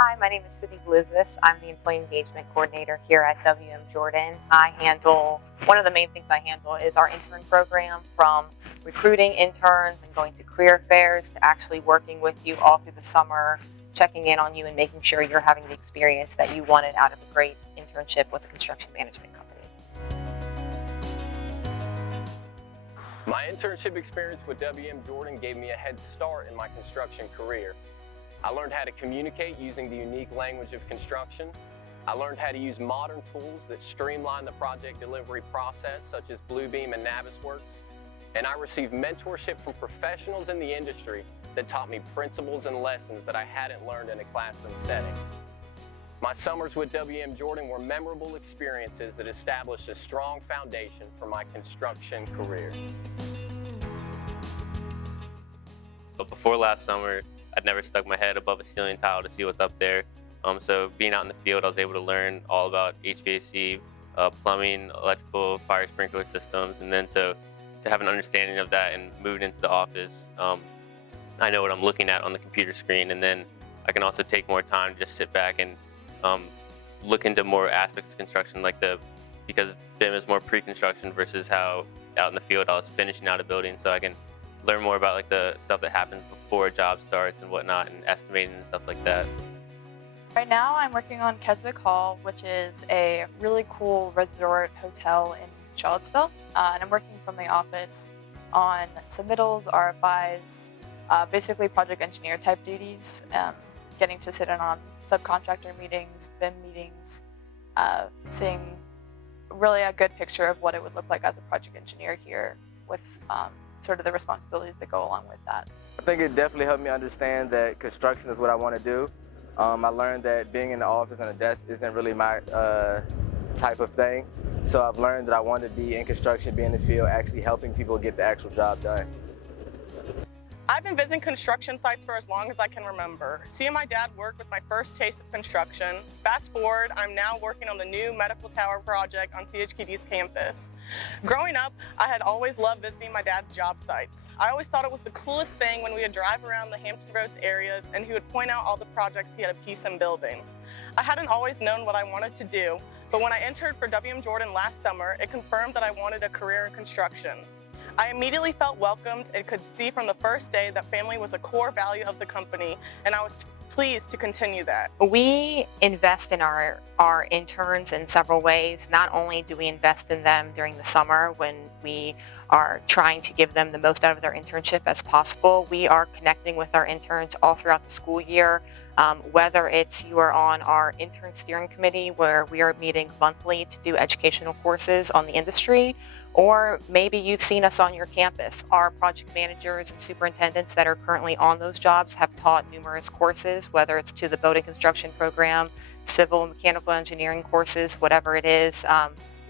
Hi, my name is Sydney Blizvis. I'm the Employee Engagement Coordinator here at WM Jordan. One of the main things I handle is our intern program, from recruiting interns and going to career fairs to actually working with you all through the summer, checking in on you and making sure you're having the experience that you wanted out of a great internship with a construction management company. My internship experience with WM Jordan gave me a head start in my construction career. I learned how to communicate using the unique language of construction. I learned how to use modern tools that streamline the project delivery process, such as Bluebeam and Navisworks. And I received mentorship from professionals in the industry that taught me principles and lessons that I hadn't learned in a classroom setting. My summers with WM Jordan were memorable experiences that established a strong foundation for my construction career. But before last summer, I'd never stuck my head above a ceiling tile to see what's up there. So being out in the field, I was able to learn all about HVAC, plumbing, electrical, fire sprinkler systems, and then to have an understanding of that and moving into the office, I know what I'm looking at on the computer screen, and then I can also take more time to just sit back and look into more aspects of construction, because BIM is more pre-construction versus how out in the field I was finishing out a building, so I can learn more about the stuff that happens before a job starts and whatnot, and estimating and stuff like that. Right now I'm working on Keswick Hall, which is a really cool resort hotel in Charlottesville, and I'm working from the office on submittals, RFIs, basically project engineer type duties, getting to sit in on subcontractor meetings, BIM meetings, seeing really a good picture of what it would look like as a project engineer here with sort of the responsibilities that go along with that. I think it definitely helped me understand that construction is what I want to do. I learned that being in the office and a desk isn't really my type of thing. So I've learned that I want to be in construction, be in the field, actually helping people get the actual job done. I've been visiting construction sites for as long as I can remember. Seeing my dad work was my first taste of construction. Fast forward, I'm now working on the new medical tower project on CHKD's campus. Growing up, I had always loved visiting my dad's job sites. I always thought it was the coolest thing when we would drive around the Hampton Roads areas and he would point out all the projects he had a piece in building. I hadn't always known what I wanted to do, but when I entered for WM Jordan last summer, it confirmed that I wanted a career in construction. I immediately felt welcomed and could see from the first day that family was a core value of the company, and I was pleased to continue that. We invest in our interns in several ways. Not only do we invest in them during the summer when we are trying to give them the most out of their internship as possible, we are connecting with our interns all throughout the school year. Whether it's you are on our intern steering committee where we are meeting monthly to do educational courses on the industry, or maybe you've seen us on your campus. Our project managers and superintendents that are currently on those jobs have taught numerous courses, whether it's to the building construction program, civil and mechanical engineering courses, whatever it is.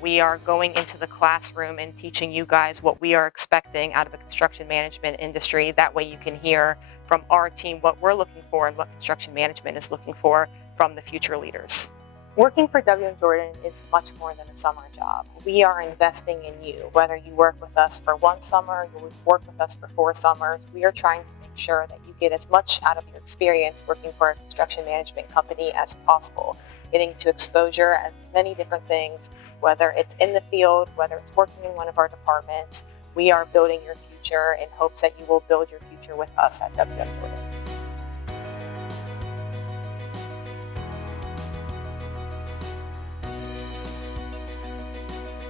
We are going into the classroom and teaching you guys what we are expecting out of a construction management industry. That way you can hear from our team what we're looking for and what construction management is looking for from the future leaders. Working for WM Jordan is much more than a summer job. We are investing in you. Whether you work with us for one summer, you work with us for 4 summers, we are trying to make sure that you get as much out of your experience working for a construction management company as possible. Getting to exposure as many different things, whether it's in the field, whether it's working in one of our departments. We are building your future in hopes that you will build your future with us at WM Jordan.